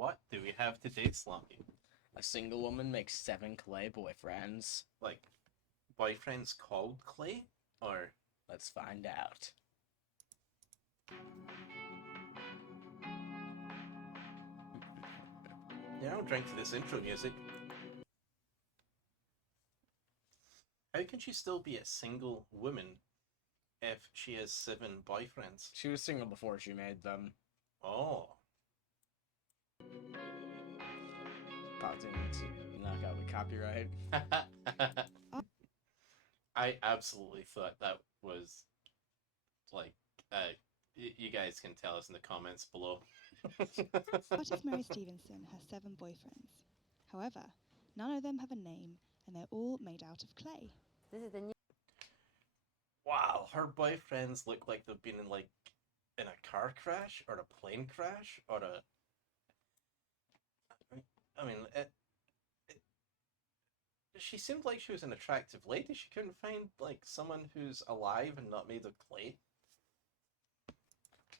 What do we have today, Slongi? A single woman makes 7 clay boyfriends. Like, boyfriends called Clay? Or... Let's find out. Yeah, I'll drink to this intro music. How can she still be a single woman if she has 7 boyfriends? She was single before she made them. Oh. Pausing to knock out the copyright. I absolutely thought that was, like, you guys can tell us in the comments below. Artist Mary Stevenson has 7 boyfriends. However, none of them have a name, and they're all made out of clay. This is the new. Wow, her boyfriends look like they've been in a car crash or a plane crash or a... I mean, she seemed like she was an attractive lady. She couldn't find, like, someone who's alive and not made of clay.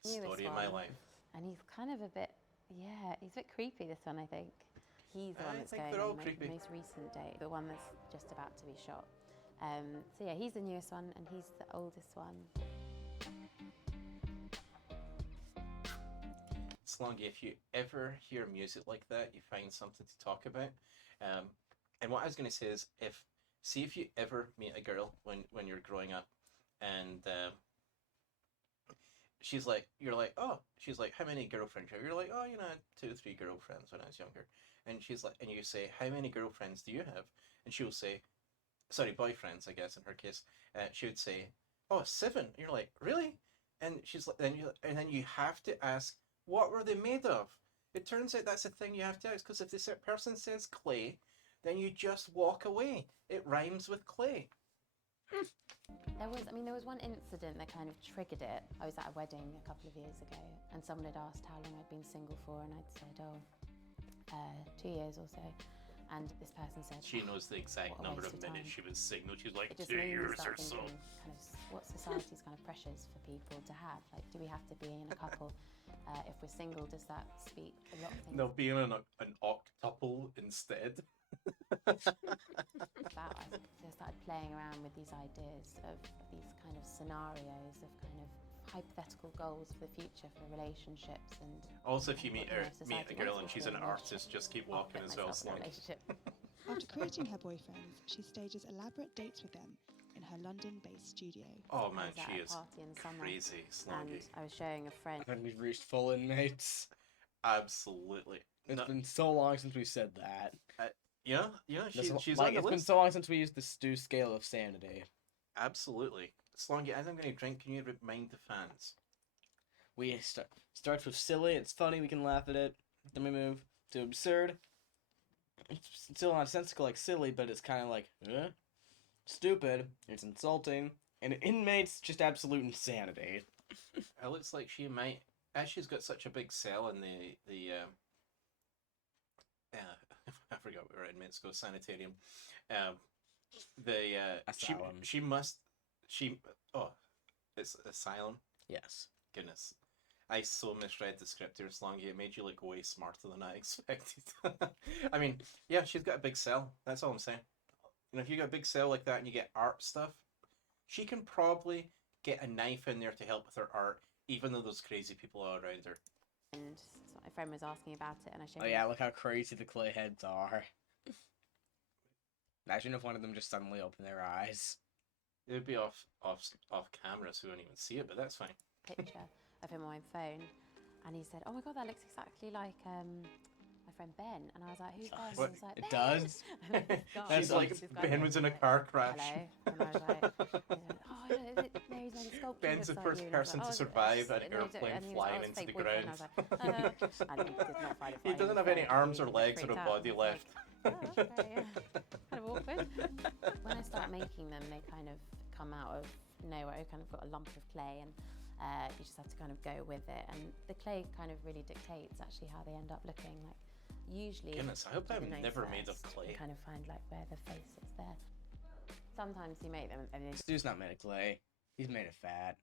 Story of my life. And he's kind of a bit, yeah, he's a bit creepy, this one, I think. He's the one that's going they're all on the most recent date, the one that's just about to be shot. So yeah, he's the newest one and he's the oldest one. Slongi, if you ever hear music like that, you find something to talk about. And what I was going to say is, see if you ever meet a girl when you're growing up, and she's like, you're like, oh, she's like, how many girlfriends? You're like, oh, 2 or 3 girlfriends when I was younger. And she's like, and you say, how many girlfriends do you have? And she will say, sorry, boyfriends, I guess in her case. She would say, oh, 7. And you're like, really? And she's like, then you have to ask, what were they made of? It turns out that's a thing you have to ask, because if this person says clay, then you just walk away. It rhymes with clay. There was one incident that kind of triggered it. I was at a wedding a couple of years ago and someone had asked how long I'd been single for and I'd said, 2 years or so. And this person said... She knows the exact number of minutes she was single. She's like, 2 years or so. Kind of what society's kind of pressures for people to have. Like, do we have to be in a couple? If we're single, does that speak a lot of things? No, being an octuple instead. I started playing around with these ideas of these kind of scenarios of kind of hypothetical goals for the future for relationships and also if you meet a girl and she's an artist, just keep walking as well. After creating her boyfriends, she stages elaborate dates with them in her London-based studio. Oh man, she is crazy, Slongi. And I was showing a friend. And we've reached full inmates. Absolutely. It's been so long since we said that. Yeah, she's like, on the it's list. been so long since we used the Stew scale of sanity. Absolutely. Slongi, as I'm going to drink, can you remind the fans? We starts with silly, it's funny, we can laugh at it. Then we move to absurd. It's still nonsensical like silly, but it's kind of like, stupid, it's insulting. And inmates, just absolute insanity. It looks like she might, as she's got such a big cell in I forgot where inmates go, sanitarium. Asylum. It's asylum. Yes. Goodness, I so misread the script here, Slongi. It made you look way smarter than I expected. I mean, yeah, she's got a big cell. That's all I'm saying. If you got a big cell like that and you get art stuff, she can probably get a knife in there to help with her art, even though those crazy people are around her. And so my friend was asking about it, and I showed. Oh yeah, look how crazy the clay heads are. Imagine if one of them just suddenly opened their eyes. It would be off camera, so we won't even see it, but that's fine. Picture of him on my phone, and he said, "Oh my god, that looks exactly like my friend Ben." And I was like, "Who's Ben?" And he was like, It Ben! does? She's like, Ben was in a car crash. Hello. And I was like, "Oh, there he's made a sculpture." Ben's the first person to survive an airplane flying into the ground. And I was like, and he did not find it He funny. doesn't have any arms or legs or a body left. Like, oh, okay, yeah. Kind of awkward. When I start making them, they kind of come out of nowhere. I kind of got a lump of clay, and you just have to kind of go with it. And the clay kind of really dictates actually how they end up looking. Like usually. Goodness, I hope I'm never made of clay. You kind of find like where the face is there. Sometimes you make them and Stew's not made of clay. He's made of fat.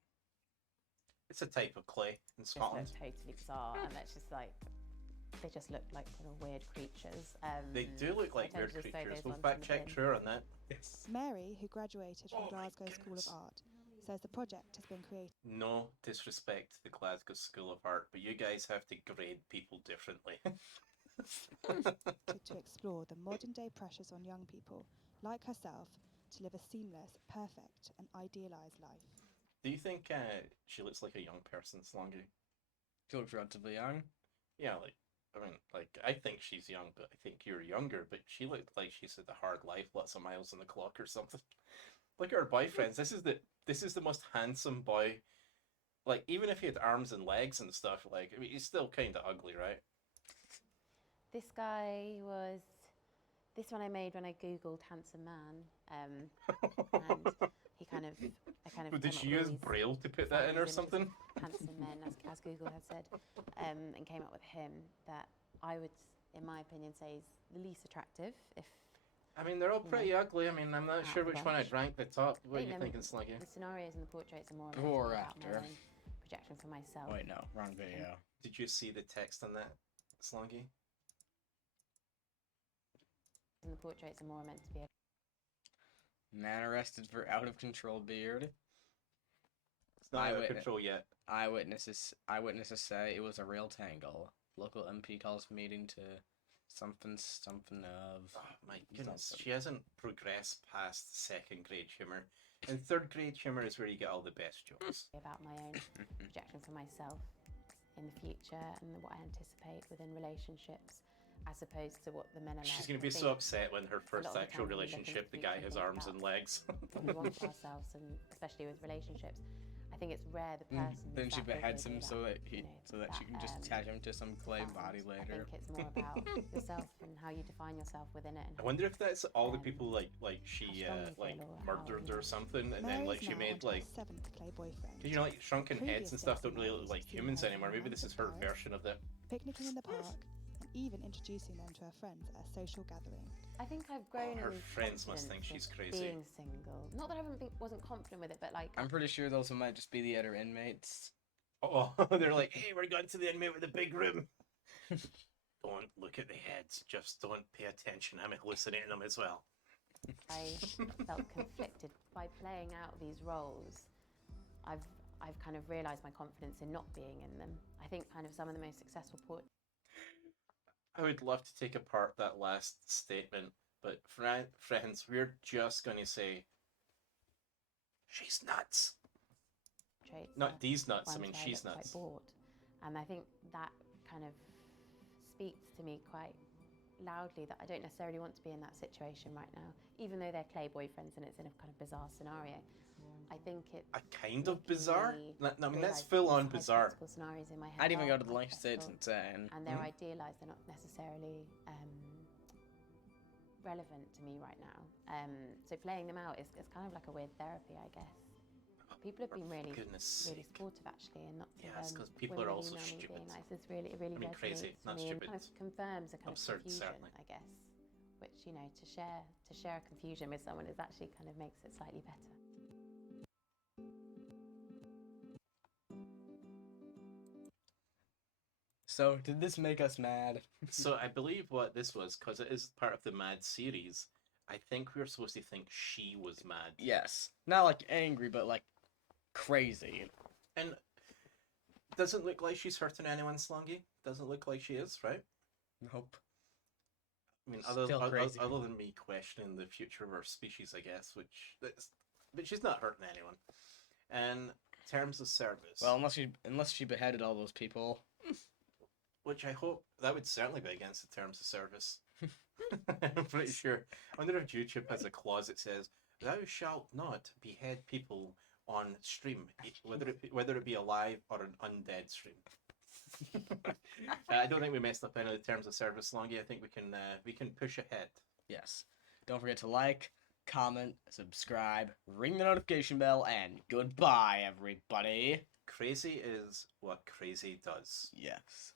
It's a type of clay in just Scotland. look totally bizarre, and that's just like they just look like kind of weird creatures. They do look so I like tend weird to just throw creatures. those We'll ones in fact the check bin. True on that. Yes. Mary, who graduated from Oh my Glasgow School of goodness. Art, says the project has been created No disrespect to the Glasgow School of Art, but you guys have to grade people differently. to explore the modern day pressures on young people, like herself, to live a seamless, perfect, and idealised life. Do you think she looks like a young person, Slongi? She looks relatively young. Yeah, I think she's young, but I think you're younger. But she looked like she's had a hard life, lots of miles on the clock or something. Look at her boyfriends. This is the most handsome boy. Like, even if he had arms and legs and stuff, like, I mean, he's still kind of ugly, right? This guy was this one I made when I googled handsome man, and I kind of Did came she up with use these Braille to put that in or images of something? handsome men, as Google had said, and came up with him that I would, in my opinion, say is the least attractive. If I mean, they're all You pretty ugly. I mean, I'm not out sure the which one I'd bunch. rank the top. What are think you them- thinking, Sluggy? the scenarios and the portraits are more Before or about after? my own projection for myself. Wait, no, wrong video. Did you see the text on that, Sluggy? And the portraits are more meant to be Man arrested for out of control beard. It's not out of Eyewitness. control yet. Eyewitnesses say it was a real tangle. Local MP calls meeting to something of. Oh my goodness, something. she hasn't progressed past second grade humor. And third grade humor is where you get all the best jokes. about my own projection for myself in the future and what I anticipate within relationships, as opposed to what the men are like. She's gonna I be so think upset when her a first lot of the actual time when we look into relationship, the the guy future has and think arms and about legs. what we want for ourselves, and especially with relationships, I think it's rare the person. Then is she that beheads big him with so that he you know, so that she can just that, attach him to some clay band. body I later. think it's more about yourself and how you define yourself within it. And I wonder if that's all the Um, people like she how strong you like feel or murdered how or something, and then Mary's like she now made onto her like, seventh clay boyfriend. you know, like shrunken heads and Previous stuff dates don't really in look life like have seen humans her anymore. Maybe romance this is in her Paris, version of that. picnicking in the park, and even introducing them to her friends at a social gathering. I think I've grown. Her in friends must think confidence she's of crazy. Being single, not that I wasn't confident with it, but like I'm pretty sure those might just be the other inmates. Oh, they're like, hey, we're going to the inmate with the big room. Don't look at the heads. Just don't pay attention. I'm hallucinating them as well. I felt conflicted by playing out these roles. I've kind of realised my confidence in not being in them. I think kind of some of the most successful I would love to take apart that last statement, but friends, we're just going to say, she's nuts. portraits. Not these nuts, I ones mean, where she's look nuts. Quite bored, and I think that kind of speaks to me quite loudly that I don't necessarily want to be in that situation right now, even though they're clay boyfriends and it's in a kind of bizarre scenario. I think it. A kind of making bizarre? me I mean, that's realise full on these bizarre. hypothetical scenarios in my head I'd even are go to the length of saying hypothetical, and they're Mhm. idealised. They're not necessarily relevant to me right now. So playing them out is kind of like a weird therapy, I guess. People have been really, Goodness really sake. supportive actually, and lots Yeah, of it's 'cause people women are also email me stupid. being like, "This really, really I mean, resonates crazy, for not me," and stupid. kind of confirms a kind Absurd, of confusion, certainly. I guess. Which to share a confusion with someone is actually kind of makes it slightly better. So, did this make us mad? So I believe what this was, because it is part of the Mad series, I think we were supposed to think she was mad. Yes. Not like angry, but like crazy. And doesn't look like she's hurting anyone, Slongi. Doesn't look like she is, right? Nope. I mean, Still crazy. other than me questioning the future of our species, I guess, but she's not hurting anyone. And terms of service, Well, unless she beheaded all those people. which I hope that would certainly be against the terms of service. I'm pretty sure. I wonder if YouTube has a clause that says, "Thou shalt not behead people on stream, whether it be alive or an undead stream." I don't think we messed up any of the terms of service, Longy. I think we can push ahead. Yes. Don't forget to like, comment, subscribe, ring the notification bell, and goodbye, everybody. Crazy is what crazy does. Yes.